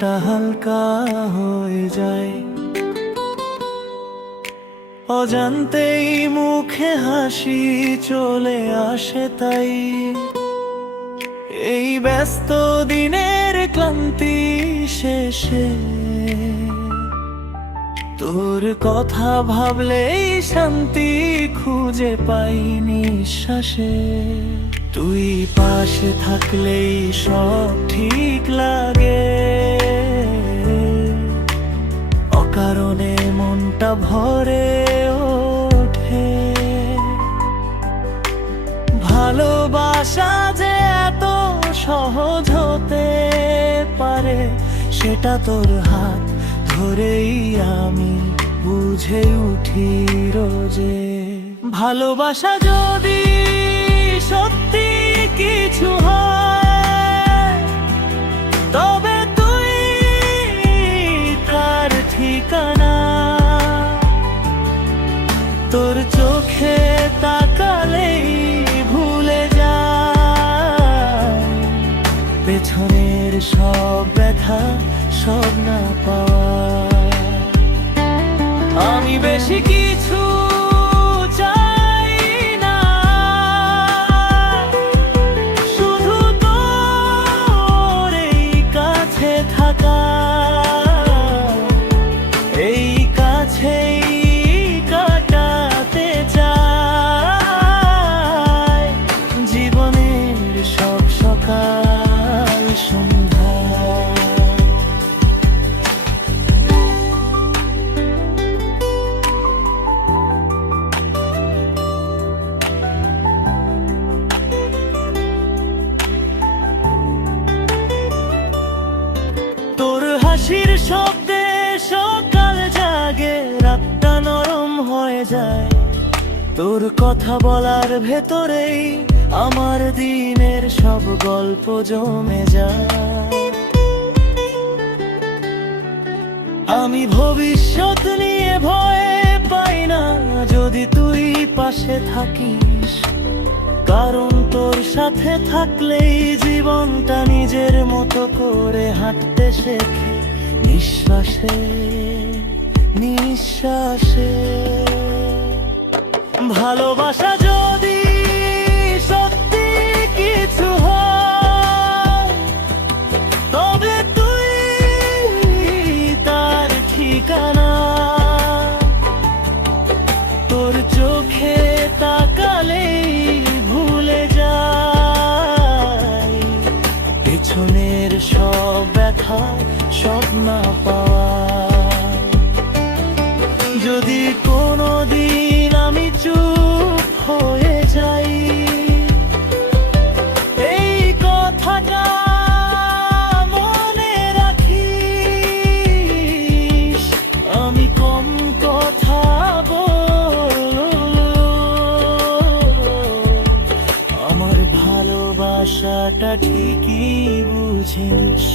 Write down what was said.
মনটা হালকা হয়ে যায়। অজান্তেই মুখে হাসি চলে আসে তাই। এই ব্যস্ত দিনের ক্লান্তি শেষে তোর কথা ভাবলেই শান্তি খুঁজে পাই নিঃশ্বাসে। তুই পাশে থাকলেই সব ঠিক লাগে, অকারণে মনটা ভরে ওঠে। ভালোবাসা যে এত সহজ হতে পারে, সেটা তোর হাত ধরেই আমি বুঝে উঠি রোজে। ভালোবাসা যদি সত্যি কিছু হয়, তবে তুই তার ঠিকানা। তোর চোখে তাকালেই ভুলে যায় পেছনের সব ব্যথা, সব না পাওয়া। আমি বেশি কিছু চাই না, শুধু তোর এই কাছে থাকা। এই কাছেই কাটাতে চাই জীবনের সব সকাল সন্ধ্যা। তোর হাসির শব্দে সকাল জাগে, রাতটা নরম হয়ে যায়। তোর কথা বলার ভেতরেই আমার দিনের সব গল্প জমে যায়। আমি ভবিষ্যৎ নিয়ে ভয় পাই না যদি তুই পাশে থাকিস, কারণ তোর সাথে থাকলেই জীবনটা নিজের মতো করে হাঁটতে শেখে। নিঃশ্বাসে নিঃশ্বাসে ভালোবাসা যদি সত্যি কিছু হয়, তবে তুই তার ঠিকানা। তোর চোখে তাকালেই ভুলে যায় পেছনের সব ব্যথা, সব না পাওয়া। যদি কোনোদিন আমি চুপ হয়ে যাই, এই কথাটা মনে রাখিস। আমি কম কথা বললেও আমার ভালোবাসাটা ঠিকই বুঝিস।